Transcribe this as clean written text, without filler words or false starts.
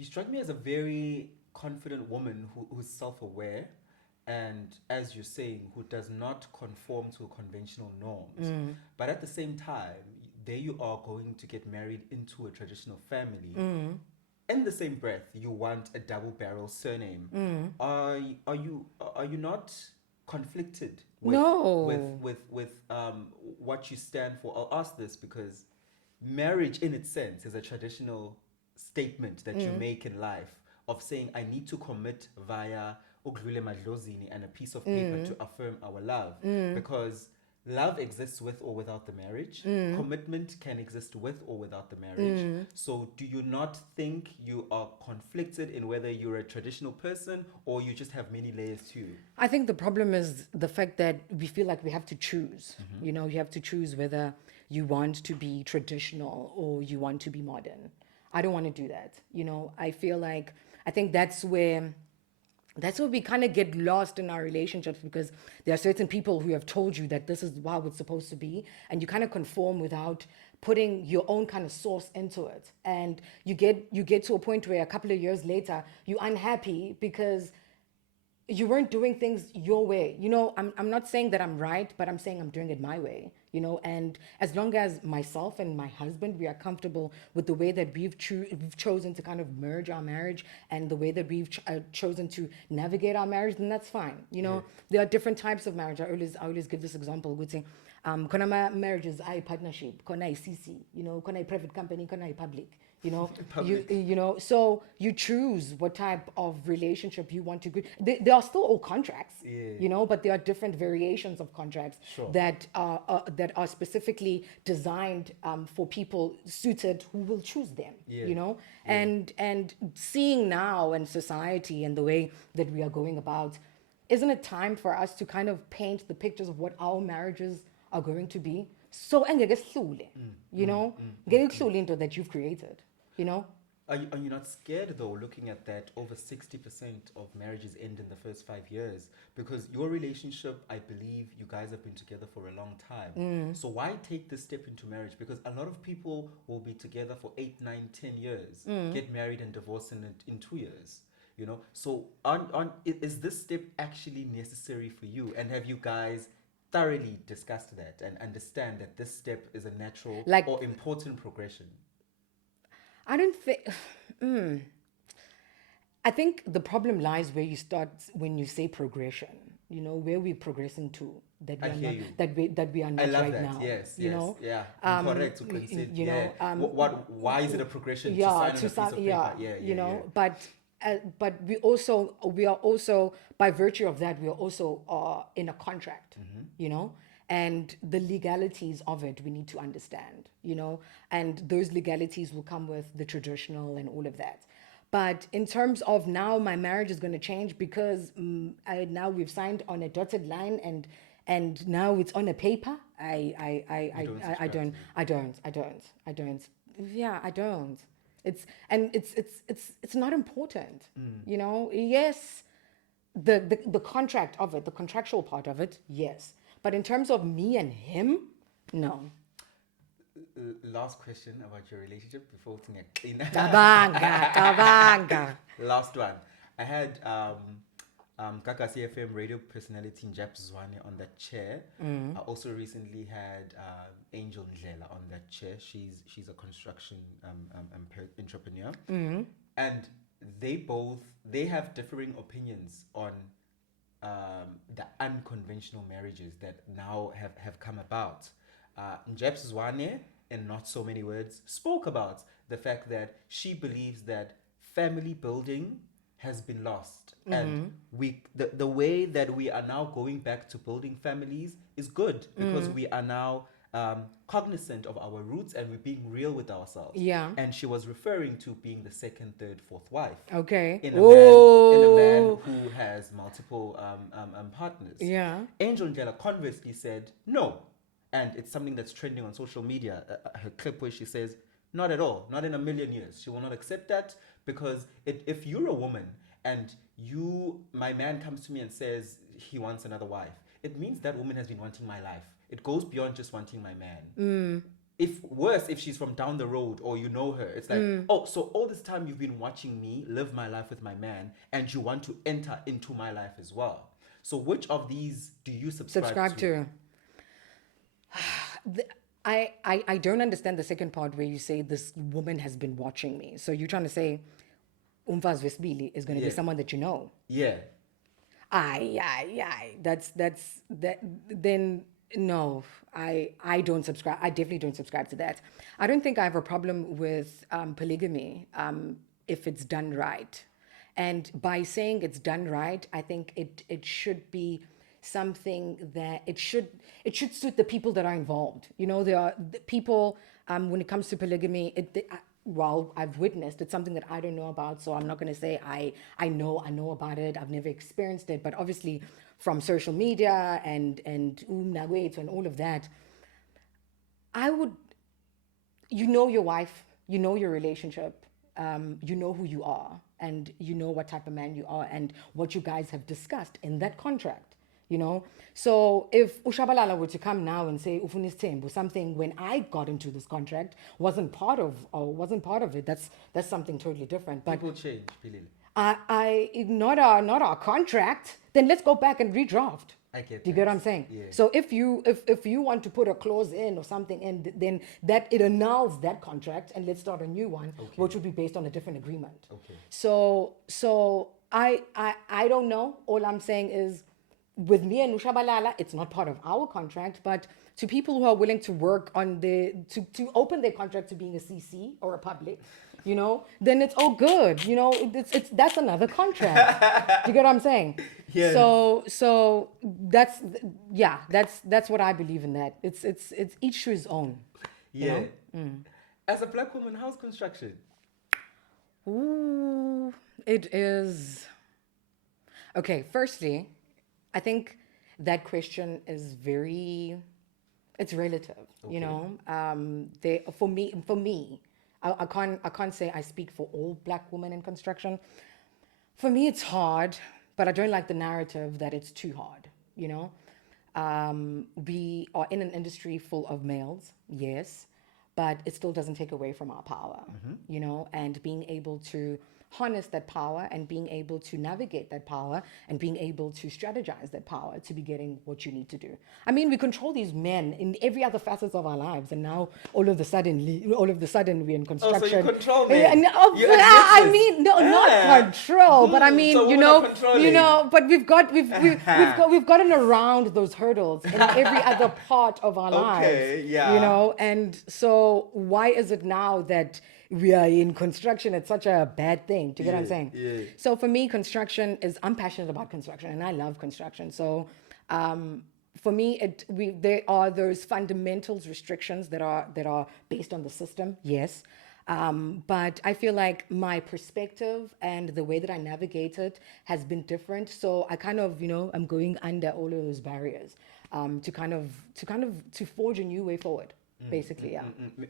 You strike me as a very confident woman who's self-aware, and as you're saying, who does not conform to conventional norms. But at the same time, there you are going to get married into a traditional family. In the same breath, you want a double barrel surname. Are you not conflicted No. what you stand for? I'll ask this because marriage in its sense is a traditional statement that you make in life of saying I need to commit via ukudlule madlozini and a piece of paper to affirm our love, because love exists with or without the marriage. Commitment can exist with or without the marriage. So do you not think you are conflicted in whether you're a traditional person or you just have many layers to you? I think the problem is the fact that we feel like we have to choose. You know, you have to choose whether you want to be traditional or you want to be modern. I don't want to do that. You know, I feel like, I think that's where we kind of get lost in our relationships, because there are certain people who have told you that this is how it's supposed to be, and you kind of conform without putting your own kind of source into it, and you get to a point where a couple of years later you're unhappy because you weren't doing things your way. You know, I'm not saying that I'm right, but I'm saying I'm doing it my way, you know. And as long as myself and my husband, we are comfortable with the way that we've chosen to kind of merge our marriage and the way that we've chosen to navigate our marriage, then that's fine. You know, there are different types of marriage. I always give this example, which is, kona marriages are partnership, kona CC, you know, kona private company, kona public. You know, so you choose what type of relationship you want to go. They are still all contracts, you know, but there are different variations of contracts that are specifically designed for people suited who will choose them, you know. And seeing now in society and the way that we are going about, isn't it time for us to kind of paint the pictures of what our marriages are going to be? So angeke sihlule, you know, ngeke kuhlule into that you've created, you know. Are you not scared though, looking at that over 60% of marriages end in the first 5 years? Because your relationship, I believe you guys have been together for a long time. So why take this step into marriage? Because a lot of people will be together for 8, 9, 10 years, get married and divorce in 2 years. You know, so is this step actually necessary for you? And have you guys thoroughly discussed that and understand that this step is a natural Like, or important progression? I don't think. I think the problem lies where you start when you say progression. You know, where we're progressing to, that we I are hear not you. that we are I not love right that. now. Yes, You yes, know, yeah. Correct to consider. you Yeah. know, Why is it a progression to yeah, sign on a piece of paper? yeah, Yeah, you yeah, yeah. know, but we are also, by virtue of that, we are also in a contract, you know, and the legalities of it we need to understand, you know, and those legalities will come with the traditional and all of that. But in terms of now, my marriage is going to change because now we've signed on a dotted line, and now it's on a paper. You don't I subscribe to don't, it. I don't. Yeah, I don't. It's not important. You know, yes, the contract of it, the contractual part of it, yes. But in terms of me and him, no. Last question about your relationship before thing clean. Kabanga, kabanga. Last one. I had Kaka CFM radio personality Njap Zwane on that chair. I also recently had Angel Ndlela on that chair. She's a construction entrepreneur, and they have differing opinions on the unconventional marriages that now have come about. Njep Zwane, in not so many words, spoke about the fact that she believes that family building has been lost. And the way that we are now going back to building families is good because we are now cognizant of our roots and we're being real with ourselves. Yeah. And she was referring to being the second, third, fourth wife Okay. in a man Oh. who has multiple partners. Yeah. Angel Ndlela conversely said no, and it's something that's trending on social media. Her clip where she says, "Not at all, not in a million years. She will not accept that because if you're a woman and my man comes to me and says he wants another wife, it means that woman has been wanting my life. It goes beyond just wanting my man." if worse, if she's from down the road or you know her, it's like, oh, so all this time you've been watching me live my life with my man, and you want to enter into my life as well. So which of these do you subscribe to? I don't understand the second part where you say this woman has been watching me. So you're trying to say Umfaz Vesbili is going to be Yeah. someone that you know. Yeah. That's that. Then no, I don't subscribe. I definitely don't subscribe to that. I don't think I have a problem with polygamy if it's done right. And by saying it's done right, I think it should be something that it should suit the people that are involved. You know, there are the people when it comes to polygamy. Well, I've witnessed. It's something that I don't know about, so I'm not going to say I know about it. I've never experienced it, but obviously from social media and Nagwet and all of that, I would, you know, your wife, you know your relationship, you know who you are, and you know what type of man you are, and what you guys have discussed in that contract. You know, so if Ushabalala were to come now and say Ufunis Tembu, something when I got into this contract wasn't part of it, that's something totally different. But People change, Philile. I not our contract, then let's go back and redraft. I get Do you that. get what I'm saying? Yeah. So if you want to put a clause in or something in, then that it annuls that contract and let's start a new one, which would be based on a different agreement. Okay. So I don't know. All I'm saying is, with me and Ushabalala, it's not part of our contract, but to people who are willing to work on to open their contract to being a CC or a public, you know, then it's all good. You know, it's that's another contract. Do you get what I'm saying? Yes. So that's what I believe in that. It's each to his own. Yeah. As a black woman, how's construction? Ooh, it is. Okay, firstly, I think that question is it's relative, you know. For me, I can't say I speak for all black women in construction. For me, it's hard, but I don't like the narrative that it's too hard, you know. We are in an industry full of males, yes, but it still doesn't take away from our power, you know, and being able to harness that power and being able to navigate that power and being able to strategize that power to be getting what you need to do. I mean, we control these men in every other facets of our lives, and now all of the sudden we're in construction. Oh, so you control me. I mean, no, not control, but I mean, So you we're know, not controlling. but we've gotten around those hurdles in every other part of our lives. Okay, yeah. You know, and so why is it now that we are in construction, it's such a bad thing? Do you get what I'm saying? Yeah. So for me, I'm passionate about construction and I love construction. So for me, there are those fundamentals restrictions that are based on the system, yes. But I feel like my perspective and the way that I navigate it has been different. So I kind of, you know, I'm going under all of those barriers to forge a new way forward. Basically, yeah.